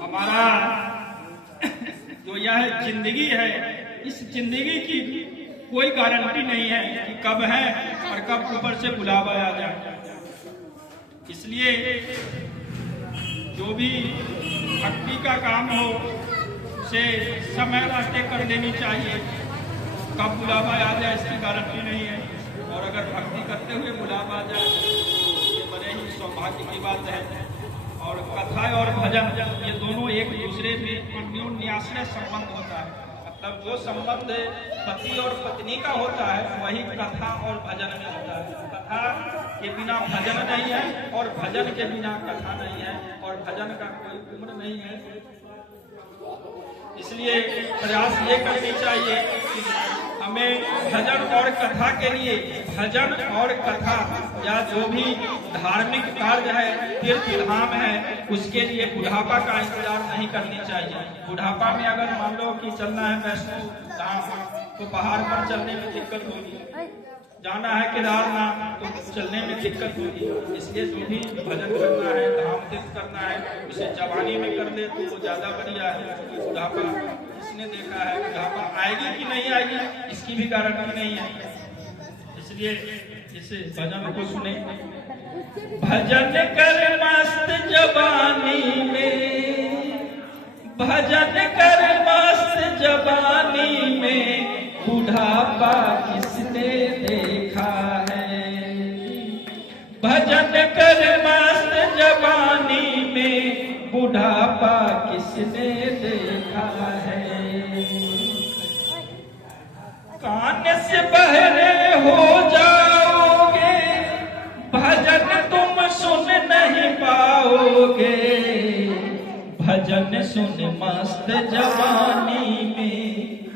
हमारा जो यह जिंदगी है, इस जिंदगी की कोई गारंटी नहीं है कि कब है और कब ऊपर से बुलावा आ जाए। इसलिए जो भी भक्ति का काम हो उसे समय रहते कर लेनी चाहिए। कब बुलावा आ जाए इसकी गारंटी नहीं है, और अगर भक्ति करते हुए बुलावा आ जाए तो ये बड़े ही सौभाग्य की बात है। और कथा और भजन ये दोनों एक दूसरे में अन्योन्याश्रय संबंध होता है। मतलब जो संबंध पति और पत्नी का होता है वही कथा और भजन में होता है। कथा के बिना भजन नहीं है और भजन के बिना कथा नहीं है, और भजन का कोई उम्र नहीं है। इसलिए प्रयास ये करनी चाहिए कि हमें भजन और कथा के लिए, भजन और कथा या जो भी धार्मिक कार्य है, तीर्थ धाम है, उसके लिए बुढ़ापा का इंतजार नहीं करनी चाहिए। बुढ़ापा में अगर मान लो कि चलना है वैष्णो धाम तो पहाड़ पर चलने में दिक्कत होगी, जाना है केदारनाथ तो चलने में दिक्कत होगी। इसलिए जो भी भजन करना है, धाम तीर्थ करना है, उसे जवानी में कर ले तो वो ज्यादा बढ़िया है। बुढ़ापा इसने देखा है, बुढ़ापा आएगी कि नहीं आएगी इसकी भी गारंटी नहीं है। इसलिए इस भजन को सुने। भजन कर मस्त जवानी में, भजन कर मस्त जवानी में, बुढ़ापा किसने देखा है। भजन कर मस्त जवानी में, बुढ़ापा किसने देखा है। कान से बहरे हो जाओगे, भजन तुम सुन नहीं पाओगे। भजन सुन मस्त जवानी में,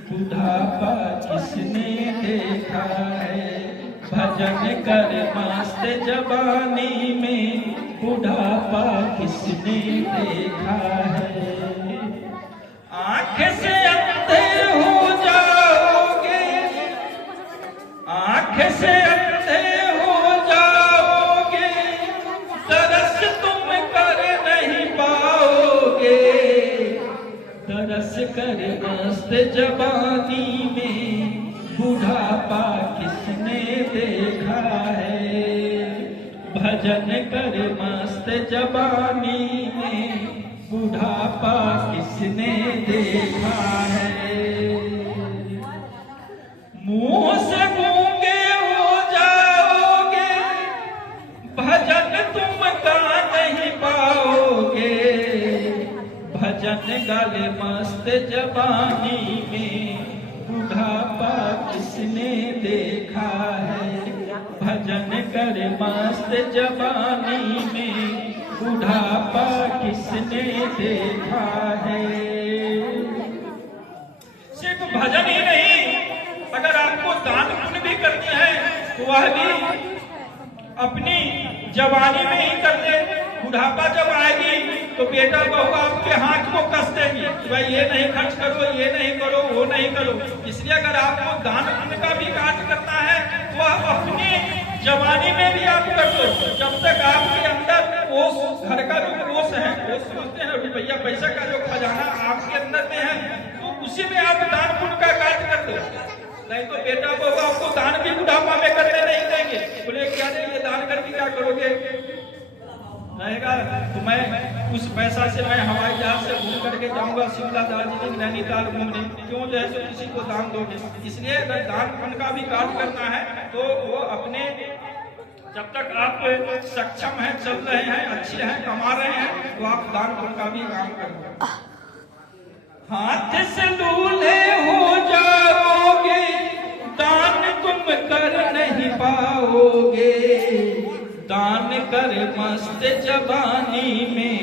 बुढ़ापा किसने देखा है। भजन कर मस्त जवानी में, बुढ़ापा किसने देखा है। आँख से अंधे हो जाओगे, आँख से अंधे हो जाओगे, तरस तुम कर नहीं पाओगे। तरस कर मस्त जवानी में, बुढ़ापा किसने देखा है। भजन कर मस्त जवानी में, बुढ़ापा किसने देखा है। मुंह से गूंगे हो जाओगे, भजन तुम गा नहीं पाओगे। भजन गाले मस्त जवानी में, बुढ़ापा किसने देखा है। भजन कर मस्त जवानी में, बुढ़ापा किसने देखा है। सिर्फ भजन ही नहीं, अगर आपको दान पुण्य भी करनी है तो वह भी अपनी जवानी में ही कर ले। बुढ़ापा जब आएगी तो बेटा बहू आपके हाथ को कस देंगे कि भाई ये नहीं खर्च करो, ये नहीं करो, वो नहीं करो। इसलिए अगर आपको दान पुण्य का भी कार्य करना है तो आप अपनी जवानी में भी आप कर दो। जब तक आपके अंदर कोष, घर का जो कोष है, वो समझते हैं भैया पैसा का जो खजाना आपके अंदर में है, तो उसी में आप दान पुण्य का कार्य कर दो। नहीं तो बेटा बहू आपको दान भी बुढ़ापा में करने नहीं देंगे। बोले क्या ये दान करके क्या करोगे रहेगा। तो मैं उस पैसा से मैं हवाई जहाज से घूम करके जाऊंगा शिमला, दार्जिलिंग, नैनीताल घूमने, क्यों जो है सो किसी को दान दोगे। इसलिए अगर दान पुण्य का भी कार्य करना है तो वो अपने, जब तक आप सक्षम हैं, चल रहे हैं, अच्छे हैं, कमा रहे हैं, तो आप दान पुण्य का भी काम करो। हाथ से लूले हो जाओगे, दान तुम कर नहीं पाओगे। दान कर मस्त जवानी में,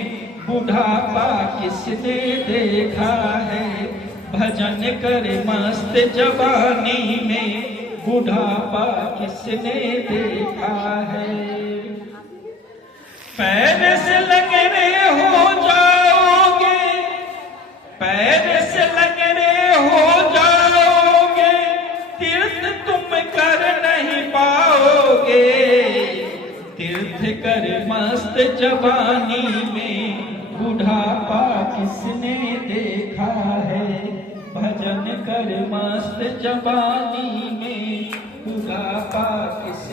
बुढ़ापा किसने देखा है। भजन कर मस्त जवानी में, बुढ़ापा किसने देखा है। पैर से लगने हो जाओगे, पैर से लगने हो जाओगे, तीर्थ तुम कर नहीं पाओगे। तीर्थ कर मस्त जवानी में, बुढ़ापा किसने देखा है, भजन कर मस्त जवानी में, बुढ़ापा किस